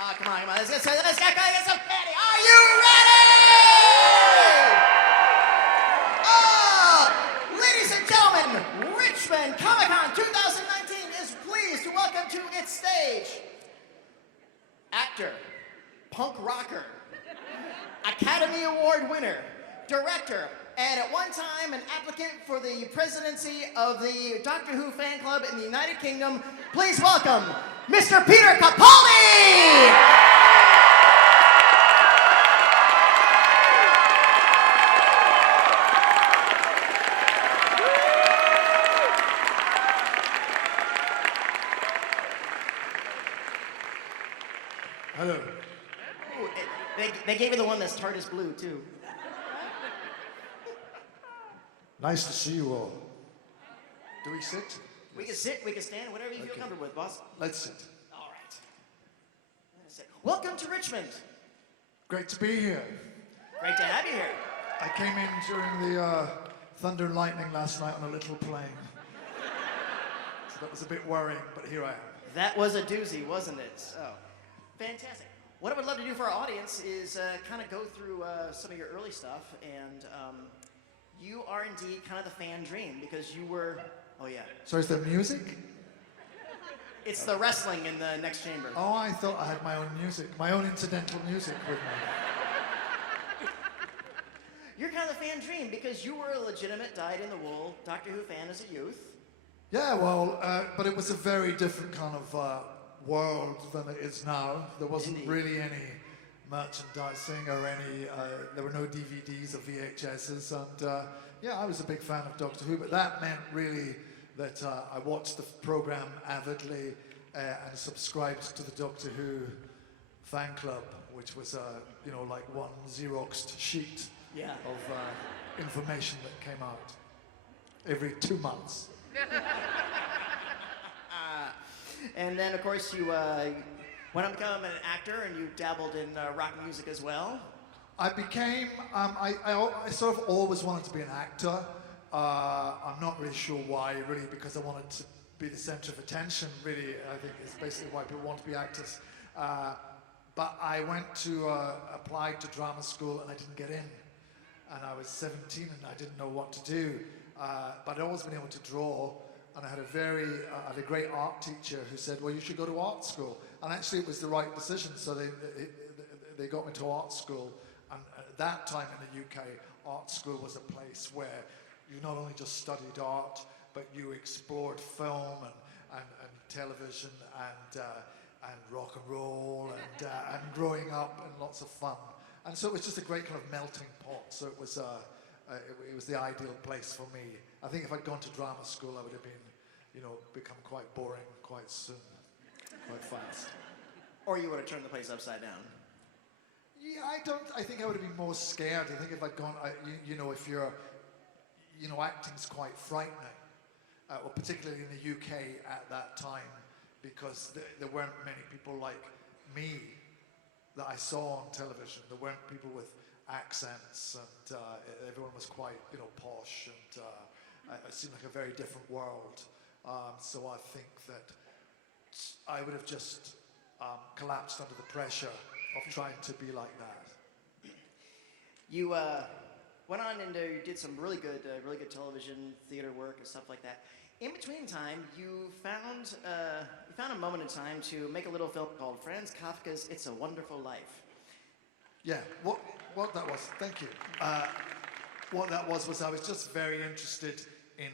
Oh, come on. Let's get some candy. Are you ready? Ladies and gentlemen, Richmond Comic-Con 2019 is pleased to welcome to its stage actor, punk rocker, Academy Award winner, director, and at one time an applicant for the presidency of the Doctor Who fan club in the United Kingdom. Please welcome Mr. Peter Capaldi! Hello. Ooh, they gave you the one that's TARDIS blue, too. Nice to see you all. Do we sit? We can sit, we can stand, whatever you feel comfortable with, boss. Let's sit. All right. I'm gonna sit. Welcome to Richmond. Great to be here. Great to have you here. I came in during the thunder and lightning last night on a little plane. So that was a bit worrying, but here I am. That was a doozy, wasn't it? So, fantastic. What I would love to do for our audience is kind of go through some of your early stuff, and you are indeed kind of the fan dream because you were, oh yeah. So is there music? It's the wrestling in the next chamber. Oh, I thought I had my own music, my own incidental music with me. You're kind of the fan dream because you were a legitimate dyed-in-the-wool Doctor Who fan as a youth. Yeah, well, but it was a very different kind of world than it is now. There wasn't Indeed. really any merchandising or any, there were no DVDs or VHSs, and yeah, I was a big fan of Doctor Who, but that meant really that I watched the program avidly and subscribed to the Doctor Who fan club, which was, you know, like one Xeroxed sheet of information that came out every 2 months. And then, of course, you went on to become an actor, and you dabbled in rock music as well. I became, I sort of always wanted to be an actor. I'm not really sure why, really, because I wanted to be the center of attention, really. I think it's basically why people want to be actors. But I went to, applied to drama school, and I didn't get in. And I was 17, and I didn't know what to do. But I'd always been able to draw. And I had a great art teacher who said, well, you should go to art school. And actually it was the right decision. So they got me to art school. And at that time in the UK, art school was a place where you not only just studied art, but you explored film and television and rock and roll and growing up and lots of fun. And so it was just a great kind of melting pot. So it was the ideal place for me. I think if I'd gone to drama school, I would have been, you know, become quite boring quite soon, quite fast. Or you would have turned the place upside down. Yeah, I think I would have been more scared. I think if I'd gone, you know, if you're, you know, acting's quite frightening, well, particularly in the UK at that time, because there weren't many people like me that I saw on television. There weren't people with accents, and everyone was quite, you know, posh, and it seemed like a very different world. So I think that I would have just collapsed under the pressure of trying to be like that. You went on and you did some really good television, theater work, and stuff like that. In between time, you found a moment in time to make a little film called Franz Kafka's It's a Wonderful Life. Yeah, what that was, thank you. What that was I was just very interested in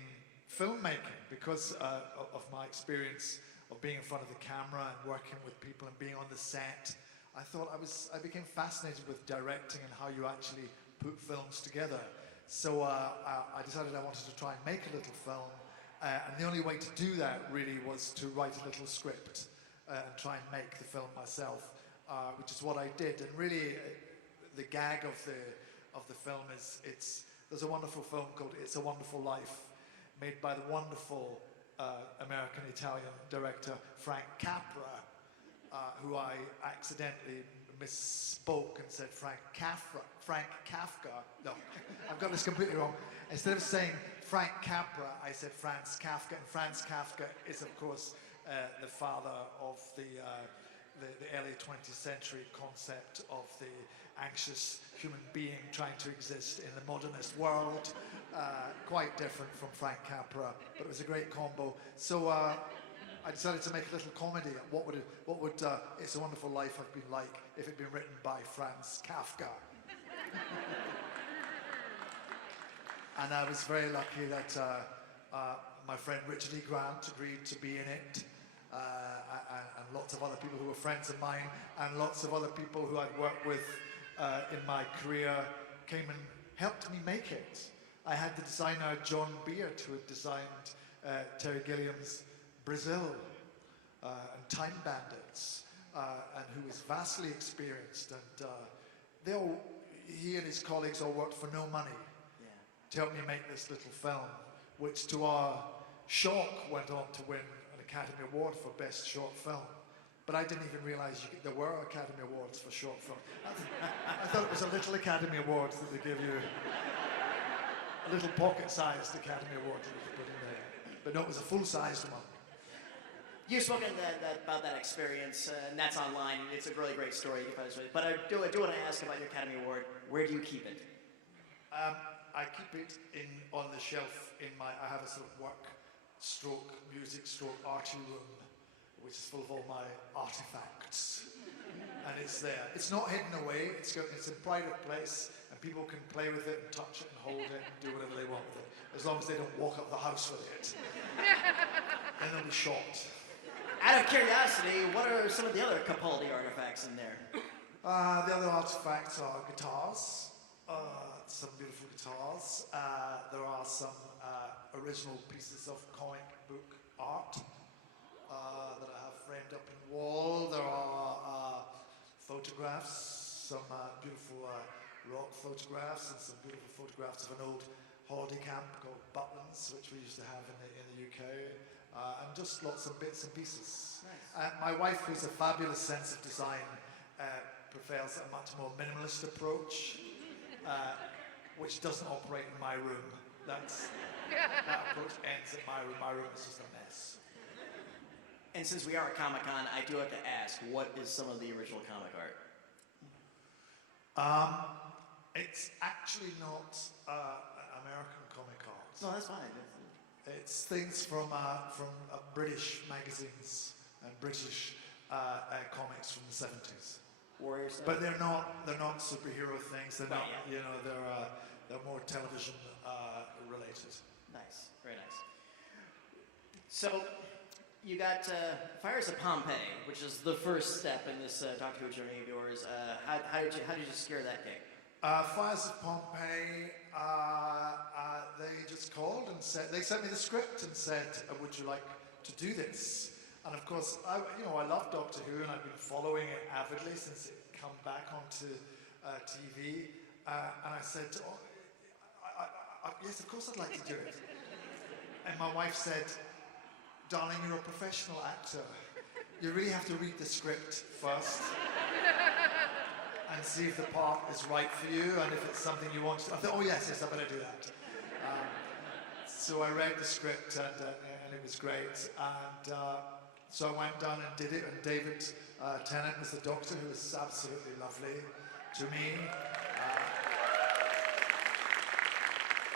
filmmaking because of my experience of being in front of the camera and working with people and being on the set. I became fascinated with directing and how you actually put films together. So I decided I wanted to try and make a little film. And the only way to do that really was to write a little script and try and make the film myself, which is what I did. And really, the gag of the film is there's a wonderful film called It's a Wonderful Life, made by the wonderful American-Italian director Frank Capra, who I accidentally misspoke and said Frank Kafka. No, I've got this completely wrong. Instead of saying Frank Capra, I said Franz Kafka, and Franz Kafka is, of course, the father of the the early 20th century concept of the anxious human being trying to exist in the modernist world. Quite different from Frank Capra, but it was a great combo. So I decided to make a little comedy. What would It's a Wonderful Life have been like if it had been written by Franz Kafka? And I was very lucky that my friend Richard E. Grant agreed to be in it, and lots of other people who were friends of mine, and lots of other people who I'd worked with in my career came and helped me make it. I had the designer John Beard, who had designed Terry Gilliam's Brazil and Time Bandits, and who was vastly experienced, and he and his colleagues all worked for no money to help me make this little film, which to our shock went on to win an Academy Award for Best Short Film. But I didn't even realize there were Academy Awards for short film. I thought it was a little Academy Awards that they give you, a little pocket-sized Academy Award that you could put in there. But no, it was a full-sized one. You've spoken about that experience, and that's online. It's a really great story. But I do want to ask about your Academy Award. Where do you keep it? I keep it on the shelf I have a sort of work stroke, music stroke, arty room, which is full of all my artifacts. And it's there. It's not hidden away, it's a private place, and people can play with it and touch it and hold it and do whatever they want with it, as long as they don't walk up the house with it. Then they'll be shot. Out of curiosity, what are some of the other Capaldi artifacts in there? The other artifacts are guitars, some beautiful guitars. There are some original pieces of comic book art that I have framed up in the wall. There are photographs, some beautiful rock photographs, and some beautiful photographs of an old holiday camp called Butlins, which we used to have in the UK, and just lots of bits and pieces. Nice. My wife, who's a fabulous sense of design, prefers a much more minimalist approach, which doesn't operate in my room. That approach ends at my room. My room is just a mess. And since we are at Comic-Con, I do have to ask, what is some of the original comic art? It's actually not American comic art. No, that's fine. It's things from British magazines and British comics from the 70s. Warrior stuff? But they're not superhero things. They're not. Yeah. You know, they're more television related. Nice, very nice. So, you got Fires of Pompeii, which is the first step in this Doctor Who journey of yours. How did you secure that gig? Fires of Pompeii. They just called and said they sent me the script and said, "Would you like to do this?" And of course, I love Doctor Who, and I've been following it avidly since it came back onto TV. And I said, yes, of course I'd like to do it. And my wife said, "Darling, you're a professional actor. You really have to read the script first and see if the part is right for you and if it's something you want to." I thought, oh yes, I better do that. So I read the script and it was great. And so I went down and did it, and David Tennant was the Doctor, who was absolutely lovely to me.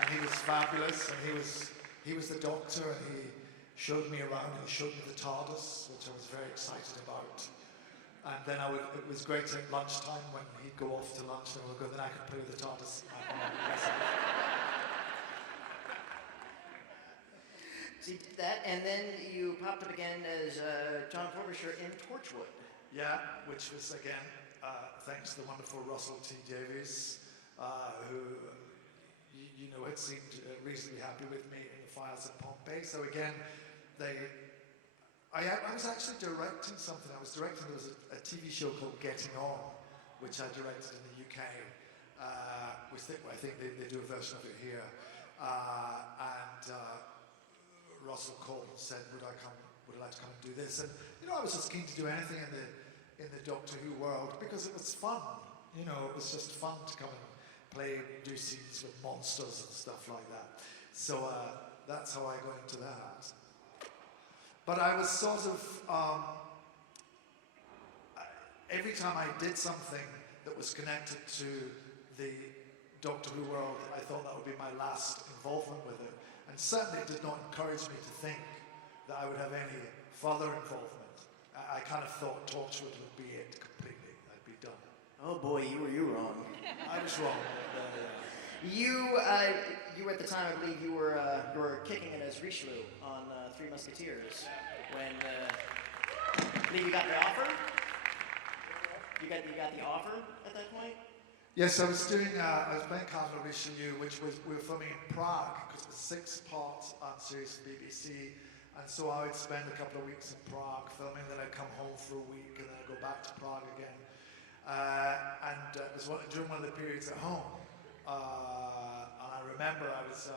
And he was fabulous, and he was the Doctor, and he showed me around, and he showed me the TARDIS, which I was very excited about. And then it was great at lunchtime when he'd go off to lunch, and I would go, then I could play with the TARDIS. So you did that, and then you popped up again as John Frobisher in Torchwood. Yeah, which was, again, thanks to the wonderful Russell T. Davies, who, had seemed reasonably happy with me in the Fires of Pompeii. So again, I was actually directing something. There was a TV show called Getting On, which I directed in the UK. I think they do a version of it here. Russell called and said, would I like to come and do this? And I was just keen to do anything in the Doctor Who world because it was fun. It was just fun to come and do scenes with monsters and stuff like that. So that's how I got into that. But I was sort of, every time I did something that was connected to the Doctor Who world, I thought that would be my last involvement with it. And certainly it did not encourage me to think that I would have any further involvement. I kind of thought Torchwood would be it completely. I'd be done. Oh boy, you were wrong. I was wrong. You at the time, I believe you were kicking it as Richelieu on Three Musketeers when I believe you got the offer. You got the offer at that point. Yes, I was playing Cardinal Richelieu, which we were filming in Prague because it was a 6-part series for BBC, and so I would spend a couple of weeks in Prague filming, then I'd come home for a week, and then I'd go back to Prague again. It was during one of the periods at home. And I remember I was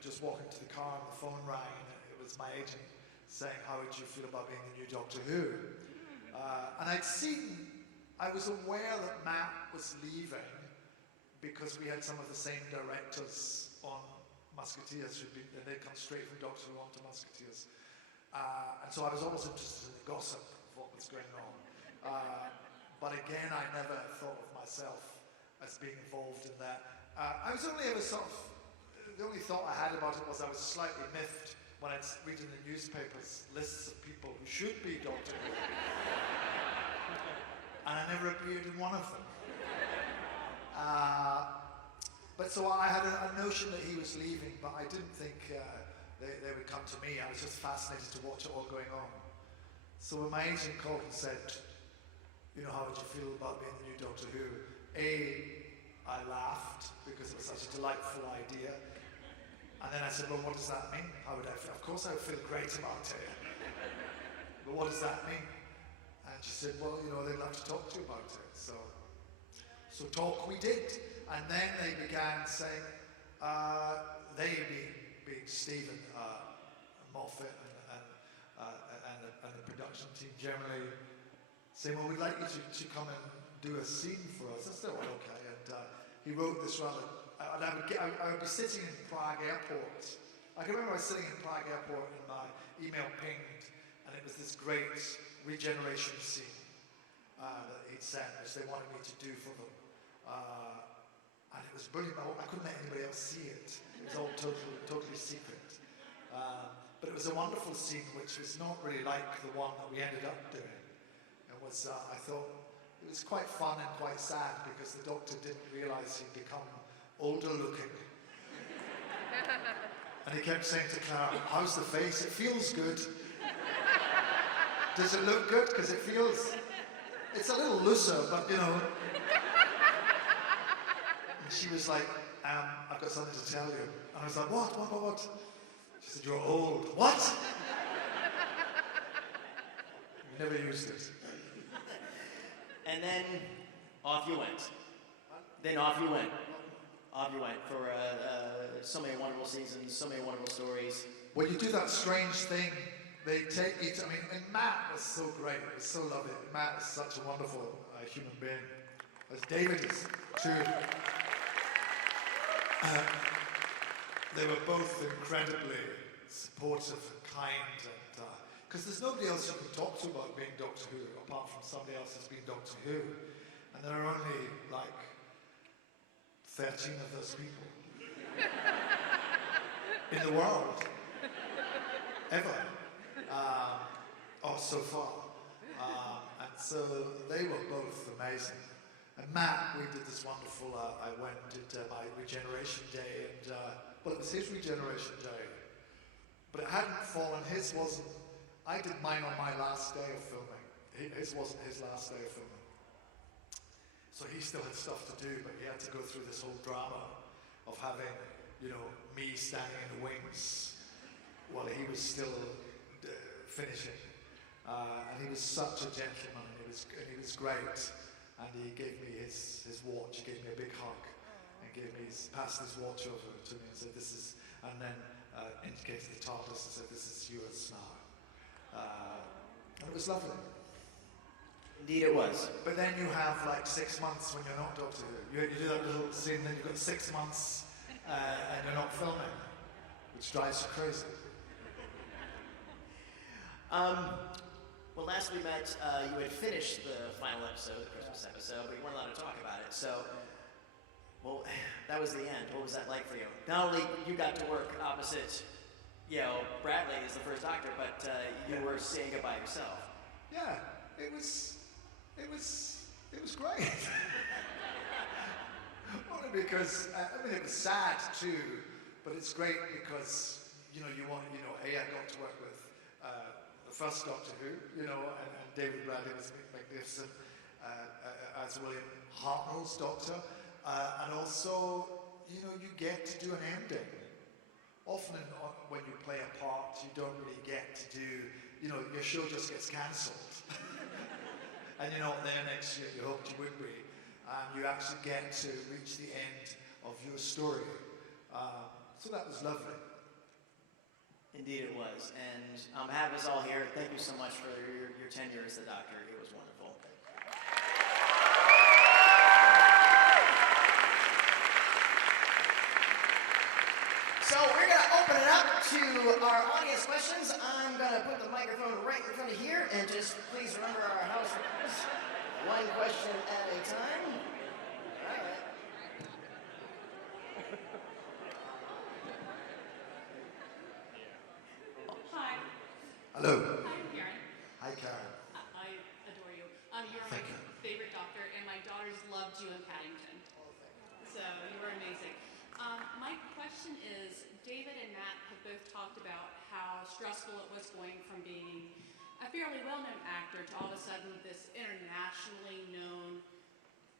just walking to the car and the phone rang, and it was my agent saying, "How would you feel about being the new Doctor Who?" And I was aware that Matt was leaving because we had some of the same directors on Musketeers and they'd come straight from Doctor Who onto Musketeers. And so I was always interested in the gossip of what was going on. But again, I never thought of myself as being involved in that. I was only ever the only thought I had about it was I was slightly miffed when I'd read in the newspapers lists of people who should be Doctor Who. And I never appeared in one of them. But so I had a notion that he was leaving, but I didn't think they would come to me. I was just fascinated to watch it all going on. So when my agent called and said, how would you feel about being the new Doctor Who? I laughed because it was such a delightful idea. And then I said, well, what does that mean? How would I feel? Of course I would feel great about it. But what does that mean? And she said, well, they'd love to talk to you about it. So talk we did. And then they began saying, they being Stephen Moffat and the production team generally, saying, well, we'd like you to come and do a scene for us. I said, well, okay. And he wrote this rather, and I would be sitting in Prague Airport. I can remember I was sitting in Prague Airport and my email pinged, and it was this great regeneration scene that he'd sent, which they wanted me to do for them. And it was brilliant. I couldn't let anybody else see it. It was all totally secret. But it was a wonderful scene, which was not really like the one that we ended up doing. It was, I thought, it was quite fun and quite sad because the Doctor didn't realise he'd become older looking. And he kept saying to Clara, how's the face? It feels good. Does it look good? Because it's a little looser, but And she was like, I've got something to tell you. And I was like, what? She said, you're old. What? We never used it. And then off you went. Then off you went. Off you went for so many wonderful seasons, so many wonderful stories. When you do that strange thing, they take you to, and Matt was so great, it was so lovely. Matt is such a wonderful human being, as David is too. They were both incredibly supportive and kind, and because there's nobody else you can talk to about being Doctor Who, apart from somebody else who's been Doctor Who. And there are only like 13 of those people in the world, ever, or so far. And so they were both amazing. And Matt, we did this wonderful, I went and did my regeneration day, and well, it was his regeneration day, but it hadn't fallen, his wasn't. I did mine on my last day of filming. His wasn't his last day of filming. So he still had stuff to do, but he had to go through this whole drama of having, me standing in the wings while he was still finishing. And he was such a gentleman, and he was great. And he gave me his watch, he gave me a big hug, and passed his watch over to me and said, this is, and then indicated the TARDIS and said, this is yours now. And it was lovely. Indeed it was. But then you have like 6 months when you're not Doctor Who. You do that little scene, then you've got 6 months and you're not filming, which drives you crazy. Well, last we met, you had finished the final episode, the Christmas episode, but you weren't allowed to talk about it. So, well, that was the end. What was that like for you? Not only you got to work opposite, Bradley as the first Doctor, but you were saying goodbye yourself. Yeah, it was great. Only because it was sad too, but it's great because I got to work with the first Doctor Who, and David Bradley was magnificent as William Hartnell's Doctor, and also you get to do an ending. Often when you play a part, you don't really get to do, your show just gets cancelled. And you're not there next year, you hoped you would be. And you actually get to reach the end of your story. So that was lovely. Indeed it was. And on behalf of us all here, thank you so much for your tenure as the Doctor. It was wonderful. So we're going to open it up to our audience questions. I'm going to put the microphone right in front of here, and just please remember our house rules. One question at a time. All right. Hi. Hello. I'm Karen. Hi, Karen. I adore you. You're Thank my you. favorite Doctor, and my daughters loved you in Paddington. So you were amazing. My question is, David and Matt have both talked about how stressful it was going from being a fairly well-known actor to all of a sudden this internationally known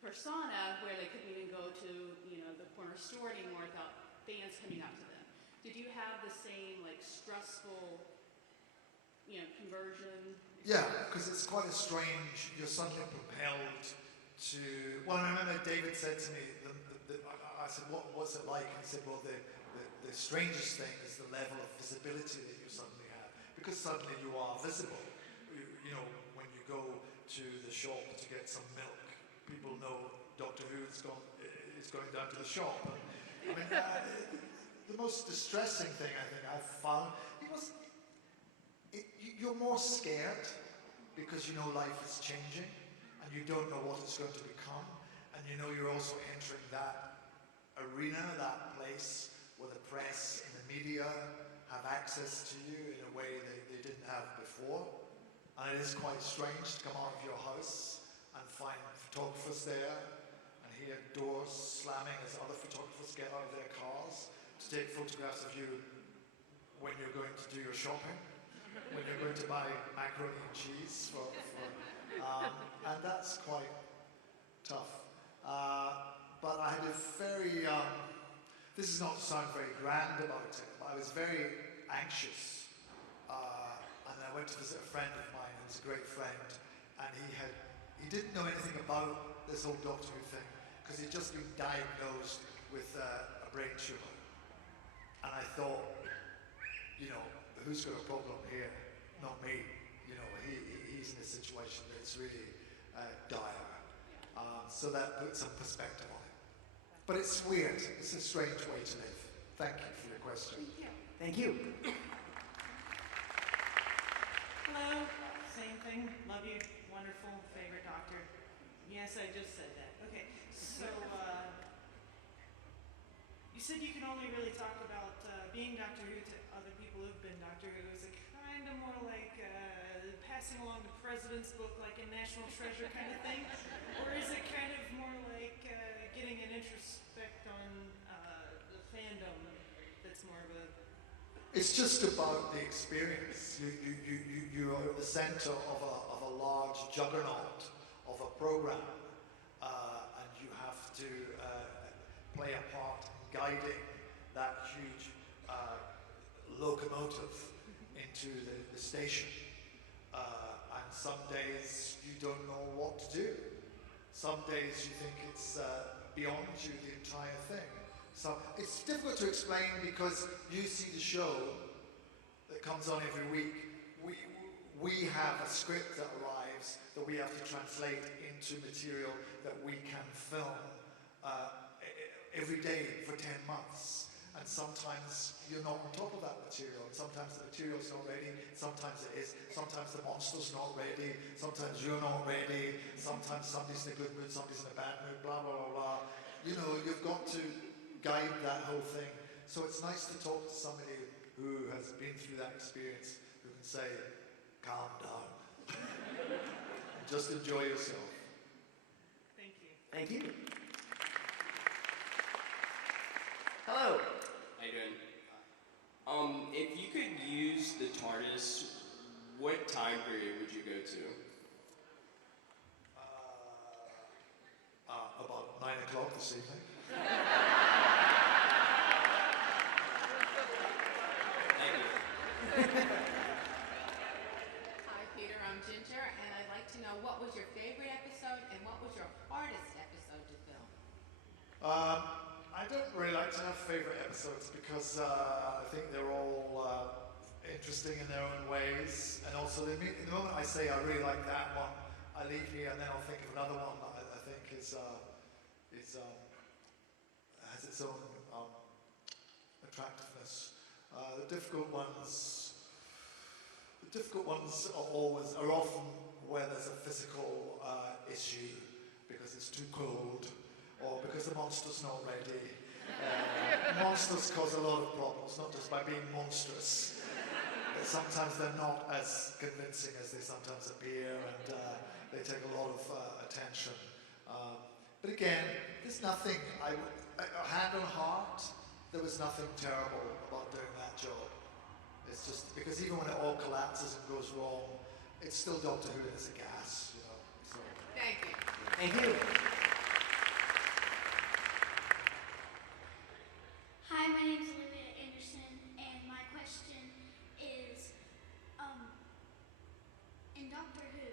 persona where they couldn't even go to, the corner store anymore without fans coming up to them. Did you have the same, stressful, conversion? Yeah, because it's quite a strange, you're suddenly propelled to, well, I remember David said to me, I said, what's it like? And he said, well, the strangest thing is the level of visibility that you suddenly have. Because suddenly you are visible. When you go to the shop to get some milk, people know Doctor Who is going down to the shop. The most distressing thing I think I've found, you're more scared because life is changing and you don't know what it's going to become, and you're also entering that arena, that place where the press and the media have access to you in a way they didn't have before. And it is quite strange to come out of your house and find photographers there and hear doors slamming as other photographers get out of their cars to take photographs of you when you're going to do your shopping, when you're going to buy macaroni and cheese and that's quite tough. But I had a very, this is not to sound very grand about it, but I was very anxious. And I went to visit a friend of mine who's a great friend, and he didn't know anything about this whole Doctor Who thing, because he'd just been diagnosed with a brain tumor. And I thought, who's got a problem here? Not me. He's in a situation that's really dire. So that puts some perspective on it. But it's weird. It's a strange way to live. Thank you for your question. Thank you. Hello. Same thing. Love you. Wonderful. Favorite Doctor. Yes, I just said that. Okay. So, you said you can only really talk about being Doctor Who to other people who've been Doctor Who. Is it kind of more like passing along the president's book like a National Treasure kind of thing? Or is it kind of more like getting an introspect on the fandom that's more of a... It's just about the experience. You're at the center of a large juggernaut of a program, and you have to play a part in guiding that huge locomotive into the station. And some days you don't know what to do. Some days you think it's beyond you, the entire thing. So it's difficult to explain because you see the show that comes on every week. We have a script that arrives that we have to translate into material that we can film every day for 10 months. and sometimes you're not on top of that material. Sometimes the material's not ready, sometimes it is, sometimes the monster's not ready, sometimes you're not ready, sometimes somebody's in a good mood, somebody's in a bad mood, blah, blah, blah, blah. You know, you've got to guide that whole thing. So it's nice to talk to somebody who has been through that experience, who can say, calm down. Just enjoy yourself. Thank you. Thank you. Hello. How you doing? If you could use the TARDIS, what time period would you go to? About 9 o'clock this evening. Thank you. Hi, Peter. I'm Ginger, and I'd like to know what was your favorite episode and what was your hardest episode to film? I don't really like to have favorite episodes because I think they're all interesting in their own ways, and also the moment I say I really like that one, I leave here and then I'll think of another one that I think has its own attractiveness. The difficult ones are often where there's a physical issue because it's too cold or because the monster's not ready. Monsters cause a lot of problems, not just by being monstrous. Sometimes they're not as convincing as they sometimes appear, and they take a lot of attention. But again, there's nothing, hand on heart, there was nothing terrible about doing that job. It's just, because even when it all collapses and goes wrong, it's still Doctor Who and it's a gas, you know. So. Thank you. Thank you. Hi, my name is Olivia Anderson, and my question is, in Doctor Who,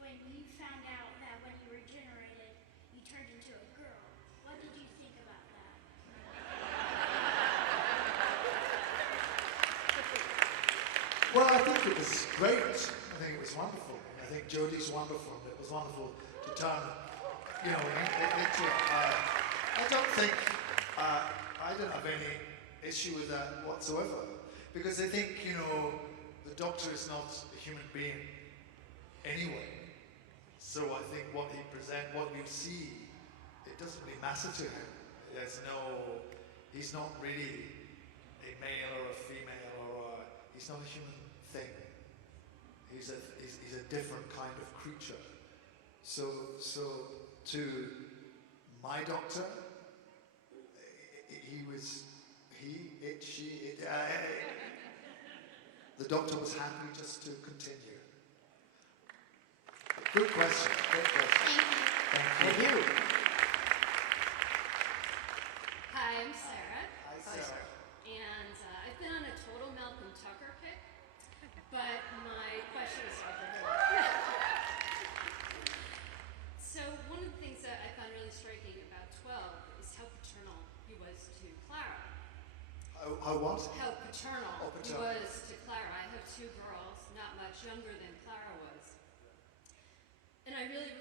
when you found out that when you regenerated, you turned into a girl, what did you think about that? Well, I think it was great. I think it was wonderful. I think Jodie's wonderful, and it was wonderful to turn, you know, into I don't think, I don't have any issue with that whatsoever. Because I think, you know, the Doctor is not a human being anyway. So I think what you see, it doesn't really matter to him. He's not really a male or a female, he's not a human thing. He's a different kind of creature. So to my Doctor, the Doctor was happy just to continue. Good question. Good question. Thank you. Hi, I'm Sarah. Hi, Sarah. And I've been on a total Malcolm Tucker kick, but my question is for her. So one of the things that I found really striking about 12 is how paternal he was to Clara. How what? How paternal, Oh, he paternal. was to Clara. I have two girls, not much younger than Clara was. And I really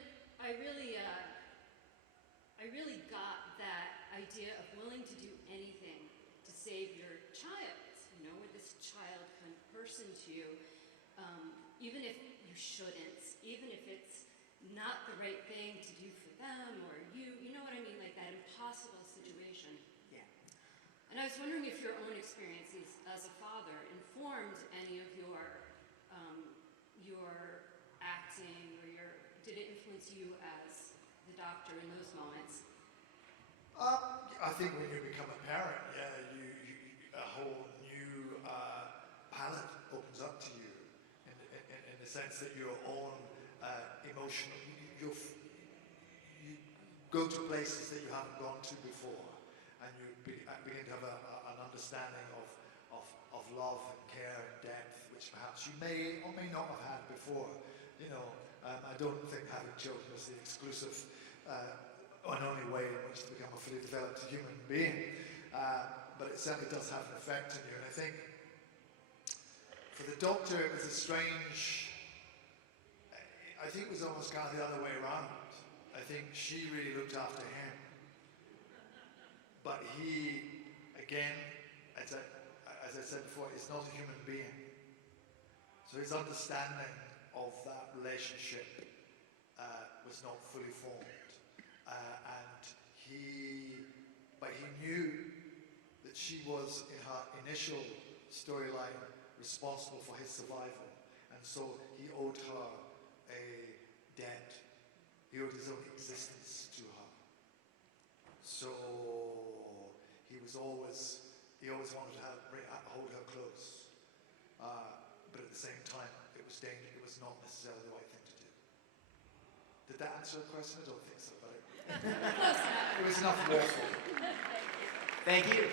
got that idea of willing to do anything to save your child. You know, with this child kind of person to you, even if you shouldn't, even if it's not the right thing to do for them or you know what I mean, like that impossible situation. Yeah. And I was wondering if your own experiences as a father informed any of your acting or did it influence you as the Doctor in those moments? I think when you become a parent, a whole new palette opens up to you in the sense that your own emotion, you go to places that you haven't gone to before, and you begin to have an understanding of love and care and depth, which perhaps you may or may not have had before. You know, I don't think having children is the exclusive and only way in which to become a fully developed human being, but it certainly does have an effect on you. And I think for the Doctor, it was a strange. I think it was almost kind of the other way around. I think she really looked after him, but he, again, as I said before, is not a human being. So his understanding of that relationship was not fully formed. But he knew that she was, in her initial storyline, responsible for his survival. And so he owed her a debt. He owed his own existence to her. So he always wanted to hold her close. But at the same time, it was dangerous. It was not necessarily the right thing to do. Did that answer the question? I don't think so, but it was enough waffle. Thank you.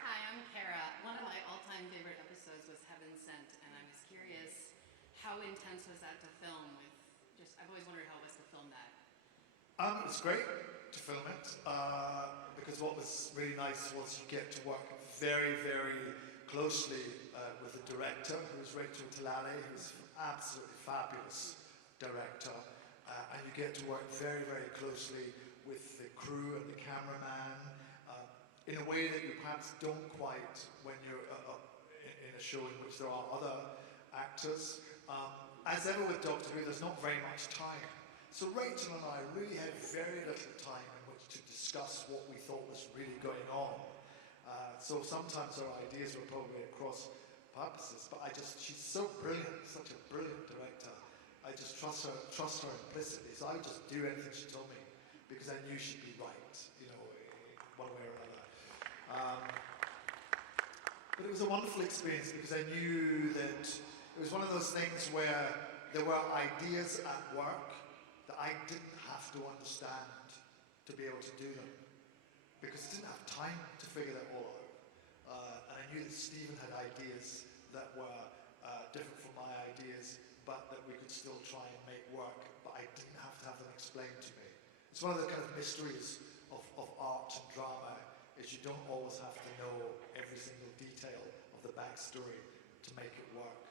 Hi, I'm Kara. One of my all-time favorite episodes was Heaven Sent, and I was curious, how intense was that to film? I've always wondered how it was to film that. It was great to film it because what was really nice was you get to work very, very closely with the director, who was Rachel Talali, who's an absolutely fabulous director, and you get to work very, very closely with the crew and the cameraman in a way that you perhaps don't quite when you're in a show in which there are other actors. As ever with Doctor Who, there's not very much time. So Rachel and I really had very little time in which to discuss what we thought was really going on. So sometimes our ideas were probably at cross purposes, but she's so brilliant, such a brilliant director. I just trust her implicitly. So I would just do anything she told me because I knew she'd be right, one way or another. But it was a wonderful experience because I knew that it was one of those things where there were ideas at work that I didn't have to understand to be able to do them because I didn't have time to figure that all out. And I knew that Stephen had ideas that were different from my ideas, but that we could still try and make work, but I didn't have to have them explained to me. It's one of the kind of mysteries of art and drama, is you don't always have to know every single detail of the backstory to make it work.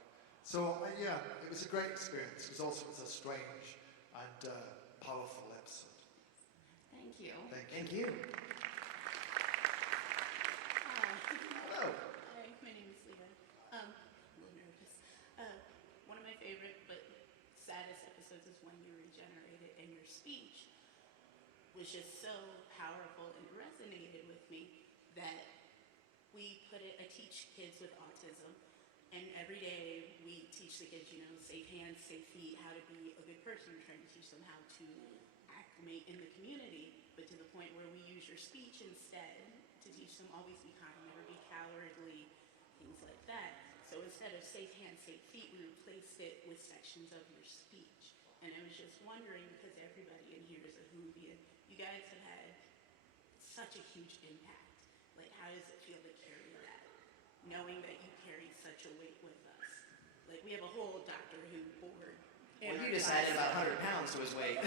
So yeah, it was a great experience. It was a strange and powerful episode. Thank you. Thank you. Hello. Hi, my name is Leah. I'm a little nervous. One of my favorite but saddest episodes is when you regenerated, and your speech was just so powerful and resonated with me that I teach kids with autism, and every day we teach the kids, safe hands, safe feet, how to be a good person. We're trying to teach them how to acclimate in the community, but to the point where we use your speech instead to teach them always be kind, never be cowardly, things like that. So instead of safe hands, safe feet, we replaced it with sections of your speech. And I was just wondering, because everybody in here is a Whovian, you guys have had such a huge impact. Like, how does it feel to carry that? Knowing that you carry such a weight with us. Like, we have a whole Doctor Who board. Well, you decided about 100 pounds was weight.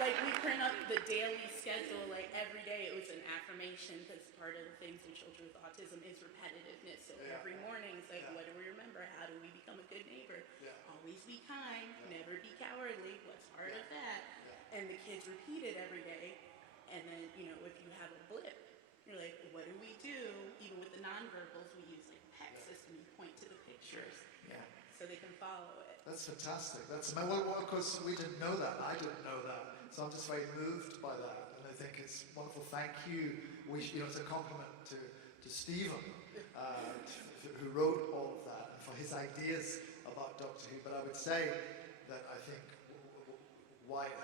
Like, we print up the daily schedule, like, every day it was an affirmation, because part of the things in children with autism is repetitiveness. So every morning it's like, what do we remember? How do we become a good neighbor? Always be kind, never be cowardly. What's part of that? And the kids repeat it every day. And then, if you have a blip, you're like, what do we do? Even with the nonverbals, we use like a PEC system. You point to the pictures so they can follow it. That's fantastic. Well, of course, we didn't know that. I didn't know that. So I'm just very moved by that. And I think it's wonderful. Thank you. It's a compliment to Stephen, who wrote all of that, and for his ideas about Doctor Who. But I would say that I think why it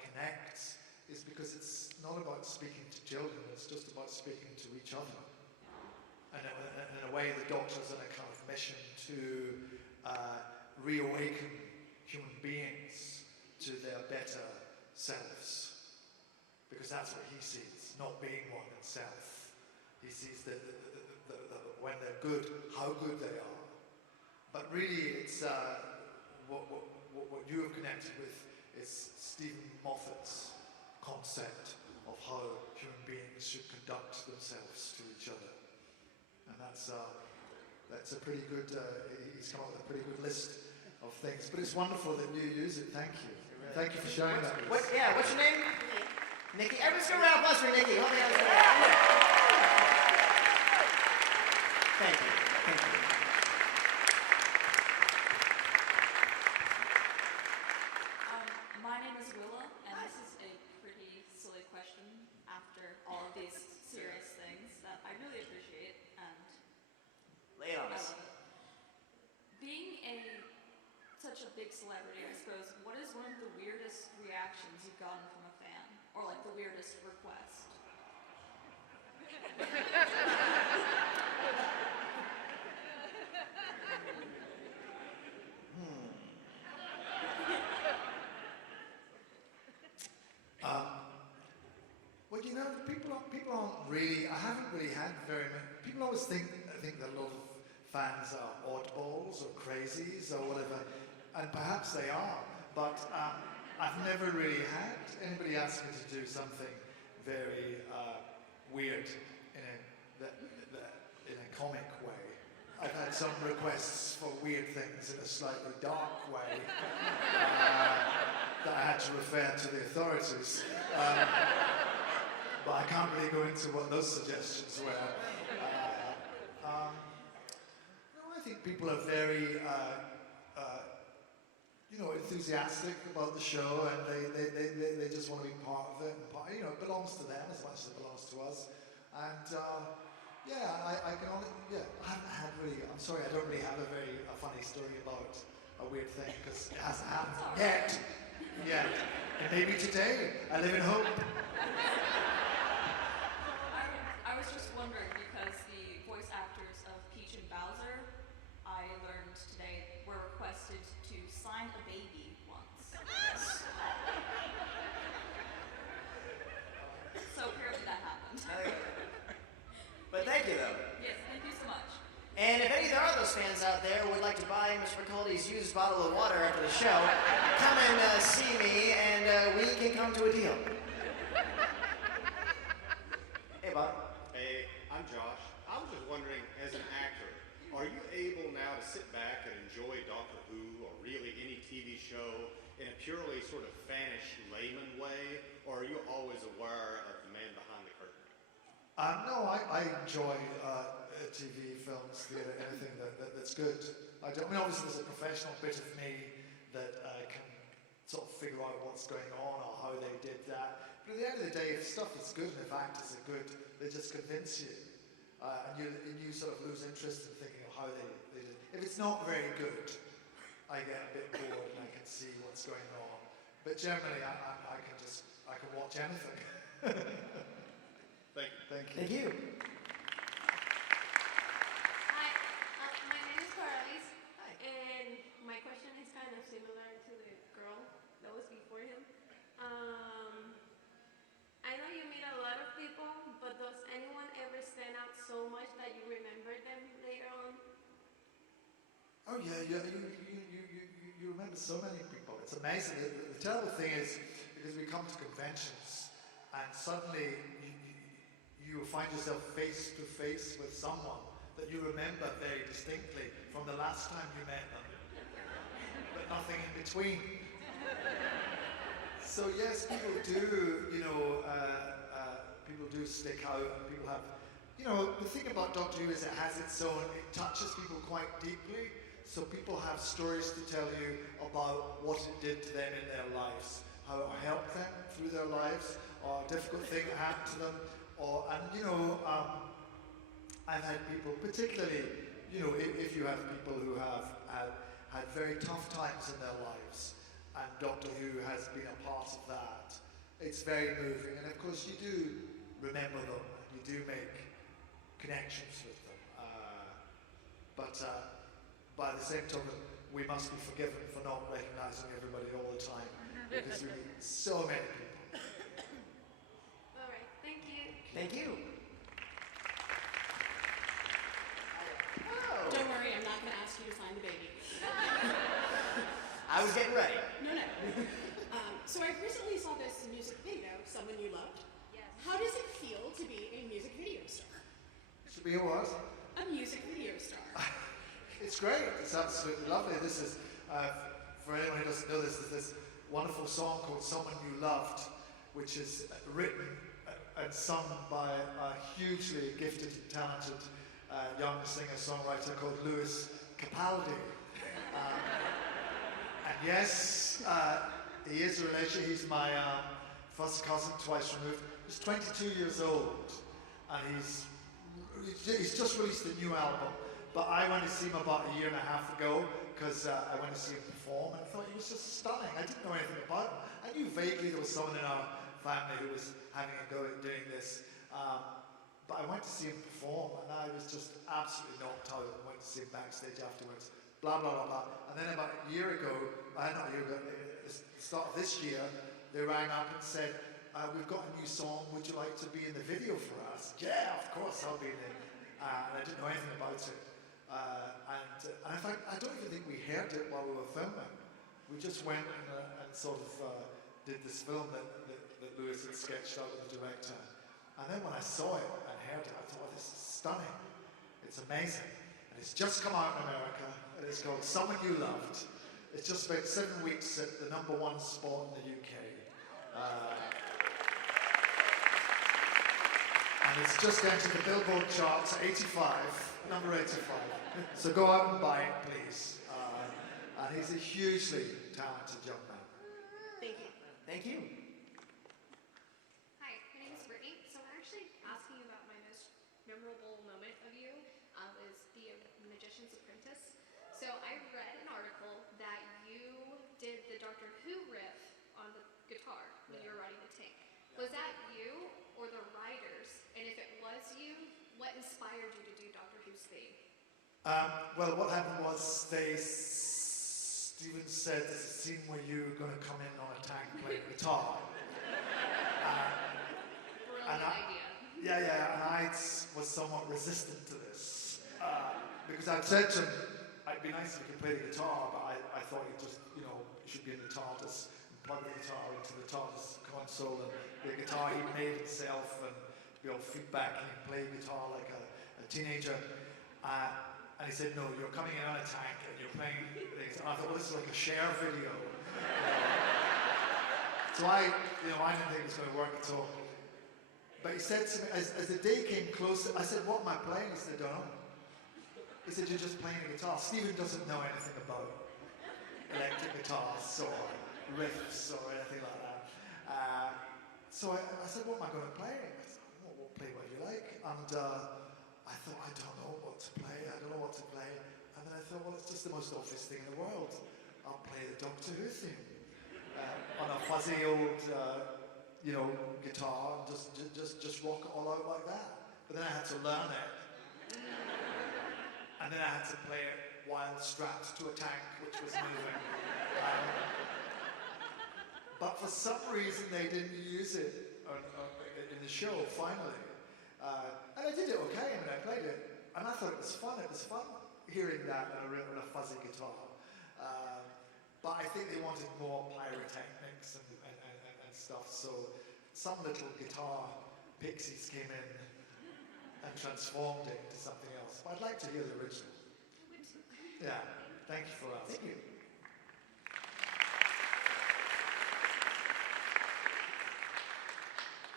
connects is because it's not about speaking to children. It's just about speaking to each other. And in a way, the Doctor's on a kind of mission to reawaken human beings to their better selves. Because that's what he sees, not being one himself. He sees that when they're good, how good they are. But really, it's what you have connected with is Stephen Moffat's concept of how human beings should conduct themselves to each other. And that's a pretty good, he's come up with a pretty good list of things. But it's wonderful that you use it. Thank you. Thank you for sharing that with us. What's your name? Nikki, everybody's gonna round of applause for Nikki. Hold me on. Thank you. Thank you. My name is Willa, and this is a pretty silly question after all of these serious things that I really appreciate, and Lay it on I us. love it. Being such a big celebrity, I suppose, what is one of the weirdest reactions you've gotten from a fan? Or like the weirdest request? Well, you know, people aren't really. I haven't really had very many. People always think that a lot of fans are oddballs or crazies or whatever, and perhaps they are. But I've never really had anybody ask me to do something very weird in a comic way. I've had some requests for weird things in a slightly dark way that I had to refer to the authorities. But I can't really go into what those suggestions were. No, I think people are very, enthusiastic about the show, and they just want to be part of it. And it belongs to them as much as it belongs to us. And I can only, I haven't had really. I'm sorry, I don't really have a funny story about a weird thing because it hasn't happened yet. And maybe today. I live in hope. I was just wondering because the voice actors of Peach and Bowser, I learned today, were requested to sign a baby once. So apparently that happened. But thank you, though. Yes, thank you so much. And if any of those fans out there would like to buy Mr. Capaldi's used bottle of water after the show, come and see me, and we can come to a deal. Hey, Bob. Hey, I'm Josh. I was just wondering, as an actor, are you able now to sit back and enjoy Doctor Who or really any TV show in a purely sort of fanish layman way, or are you always aware of the man behind the curtain? No, I enjoy TV, films, theatre, anything that's good. I mean, obviously there's a professional bit of me that can sort of figure out what's going on or how they did that. But at the end of the day, if stuff is good and if actors are good, they just convince you. And you sort of lose interest in thinking of how they did it. If it's not very good, I get a bit bored and I can see what's going on. But generally, I can watch anything. Thank you. Thank you. Hi, my name is Carlis, and my question is kind of similar to the girl that was before him. I know you meet a lot of people, but does anyone ever stand out so much that you remember them later on? Oh yeah, you remember so many people. It's amazing. The terrible thing is because we come to conventions and suddenly you find yourself face to face with someone that you remember very distinctly from the last time you met them, but nothing in between. So yes, people do, people do stick out, and people have, the thing about Doctor Who is it has its own, it touches people quite deeply, so people have stories to tell you about what it did to them in their lives, how it helped them through their lives, or a difficult thing that happened to them, I've had people, particularly, if you have people who have had very tough times in their lives, and Doctor Who has been a part of that. It's very moving, and of course you do remember them, and you do make connections with them. But by the same token, we must be forgiven for not recognizing everybody all the time, because we meet so many people. All right, thank you. Thank you. Don't worry, I'm not going to ask you to find the baby. I was getting ready. No. So I recently saw this music video, Someone You Loved. Yes. How does it feel to be a music video star? To be a what? A music video star. It's great. It's absolutely lovely. This is, for anyone who doesn't know this, there's this wonderful song called Someone You Loved, which is written and sung by a hugely gifted and talented young singer-songwriter called Louis Capaldi. And yes, he is a relation. He's my first cousin, twice removed. He's 22 years old, and he's just released a new album. But I went to see him about a year and a half ago because I went to see him perform, and I thought he was just stunning. I didn't know anything about him. I knew vaguely there was someone in our family who was having a go at doing this. But I went to see him perform, and I was just absolutely knocked out. I went to see him backstage afterwards. Blah, blah, blah, blah. And then about a year ago, not a year ago, at the start of this year, they rang up and said, we've got a new song, would you like to be in the video for us? Yeah, of course, I'll be in it. And I didn't know anything about it. And in fact, I don't even think we heard it while we were filming. We just went and sort of did this film that Lewis had sketched out with the director. And then when I saw it and heard it, I thought, this is stunning. It's amazing. And it's just come out in America. And it's called Someone You Loved. It's just spent 7 weeks at the #1 spot in the UK. And it's just entered the Billboard charts at 85, number 85. So go out and buy it, please. And he's a hugely talented young man. Thank you. Thank you. Hi, my name is Brittany. So I'm actually asking about my most memorable moment of you is the Magician's Apprentice. So I read an article that you did the Doctor Who riff on the guitar when you were riding the tank. Was that you or the writers? And if it was you, what inspired you to do Doctor Who's theme? Well, what happened was Stephen said there's a scene where you're going to come in on a tank playing guitar. Brilliant idea. Yeah, and I was somewhat resistant to this. Because I'd said to him, it'd be nice if you could play the guitar, but I thought you just, you should be in the TARDIS and plug the guitar into the TARDIS console and the guitar he made himself and be all feedback and he'd play guitar like a teenager. And he said, no, you're coming in on a tank and you're playing things. And I thought, well, this is like a share video. So I didn't think it was going to work at all. But he said to me, as the day came closer, I said, what am I playing? He said, I don't know. He said, you're just playing a guitar. Stephen doesn't know anything about electric guitars or riffs or anything like that. So I said, what am I going to play? I said, well, we'll play what you like. And I thought, I don't know what to play. I don't know what to play. And then I thought, well, it's just the most obvious thing in the world. I'll play the Doctor Who theme on a fuzzy old, guitar and just rock it all out like that. But then I had to learn it. And then I had to play it while strapped to a tank, which was moving. But for some reason, they didn't use it in the show, finally. And I did it okay. I mean, I played it, and I thought it was fun. It was fun hearing that on a fuzzy guitar. But I think they wanted more pyrotechnics and stuff, so some little guitar pixies came in and transformed it into something else. But I'd like to hear the original. Yeah, thank you for asking. Thank you.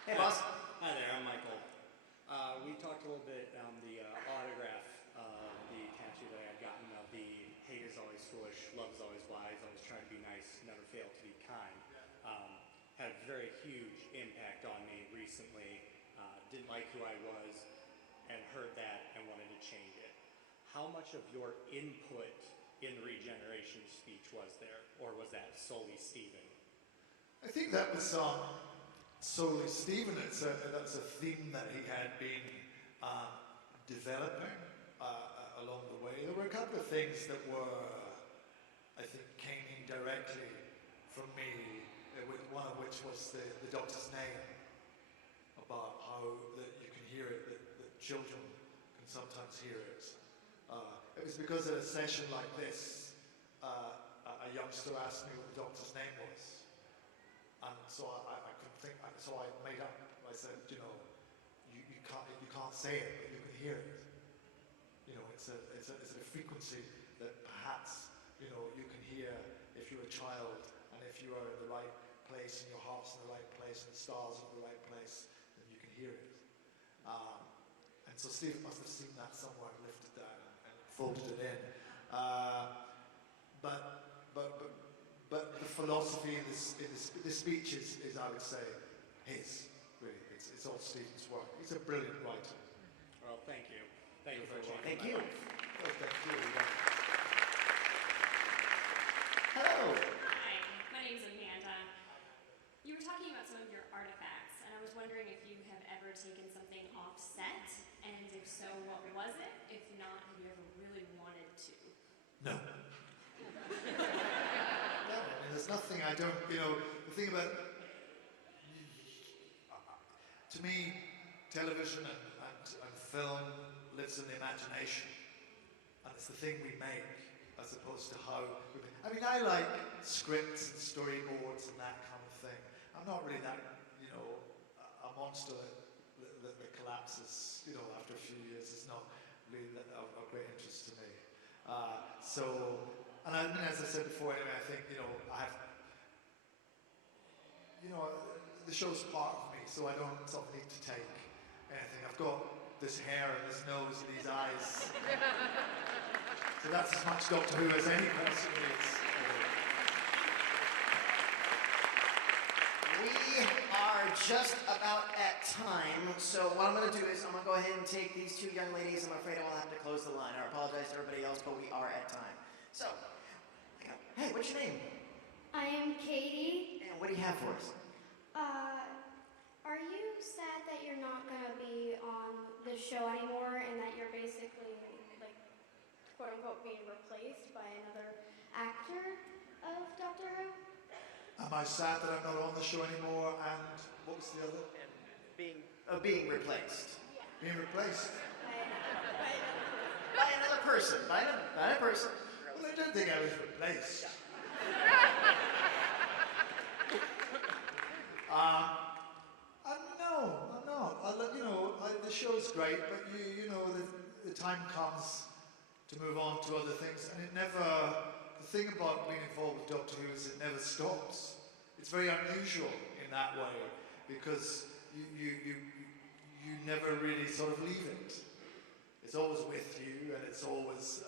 Hey, boss. Hi there, I'm Michael. We talked a little bit on the autograph, the tattoo that I had gotten of the hate is always foolish, love is always wise, always try to be nice, never fail to be kind. Had a very huge impact on me recently. Didn't like who I was and heard that and wanted to change it. How much of your input in the regeneration speech was there, or was that solely Stephen? I think that was solely Stephen. That's a theme that he had been developing along the way. There were a couple of things that came in directly from me, one of which was the Doctor's name, about how that you can hear it, that children can sometimes hear it. It was because at a session like this, a youngster asked me what the Doctor's name was. And so I couldn't think, so I made up. I said, you can't say it, but you can hear it. It's a frequency that perhaps, you can hear if you're a child and if you are in the right place and your heart's in the right place and the stars are in the right place, then you can hear it. And so Steve must have seen that somewhere, lifted that and folded it in. But the philosophy in this speech is, I would say, his. Really, it's all Stephen's work. He's a brilliant writer. Well, thank you. Thank you for Thank changing you. my life. Oh, thank you. Hello. Hi, my name's Amanda. You were talking about some of your artifacts, and I was wondering if you have ever taken something off set, and if so, what was it? If not, have you ever really wanted to? No. No, I mean, there's nothing I don't, the thing about, to me, television and film lives in the imagination. And it's the thing we make, as opposed to how we make. I mean, I like scripts and storyboards and that kind of thing. I'm not really that, a monster that collapses, after a few years. It's not really of great interest to me. And I mean, as I said before, anyway, I think, I have, the show's part of me, so I don't sort of need to take anything. I've got this hair and this nose and these eyes. So that's as much Doctor Who as any person needs. We are just about at time, so what I'm going to do is I'm going to go ahead and take these two young ladies. I'm afraid I will have to close the line. I apologize to everybody else, but we are at time. So, hey, what's your name? I am Katie. And what do you have for us? Are you sad that you're not gonna be on the show anymore and that you're basically, like, quote unquote, being replaced by another actor of Doctor Who? Am I sad that I'm not on the show anymore? And what was the other? And being replaced. Yeah. Being replaced. By another person. By another person. Well, I don't think I was replaced. No, I'm not. The show's great, but the time comes to move on to other things, and the thing about being involved with Doctor Who is it never stops. It's very unusual in that way, because you never really sort of leave it. It's always with you, and it's always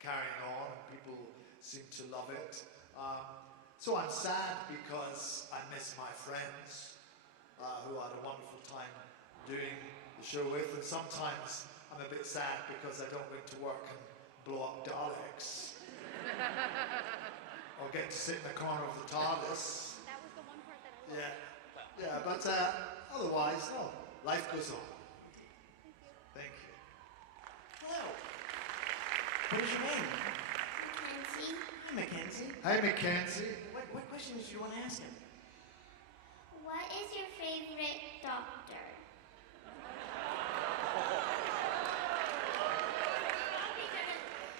carrying on, and people seem to love it. So I'm sad because I miss my friends, who I had a wonderful time doing the show with, and sometimes I'm a bit sad because I don't go to work and blow up Daleks, or get to sit in the corner of the TARDIS. That was the one part that I loved. Yeah, but otherwise, no, life goes on. Thank you. Hello. What is your name? Mackenzie. Hi, Mackenzie. Hi, Mackenzie. What questions do you want to ask him? What is your favorite doctor?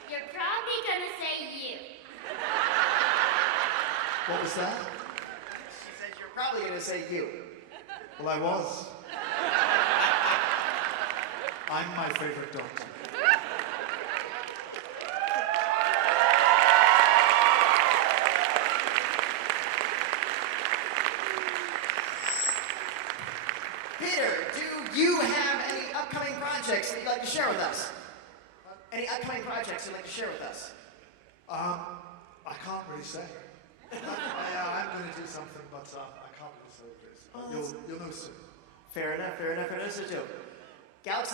You're probably gonna say you. What was that? She said you're probably going to say you. Well, I was. I'm my favorite doctor. Peter, do you have any upcoming projects that you'd like to share with us? Any upcoming projects you'd like to share with us? I can't really say. I'm going to do something, but I can't really say what it is. But you'll know soon. Fair enough, fair enough, fair enough. So, GalaxyCon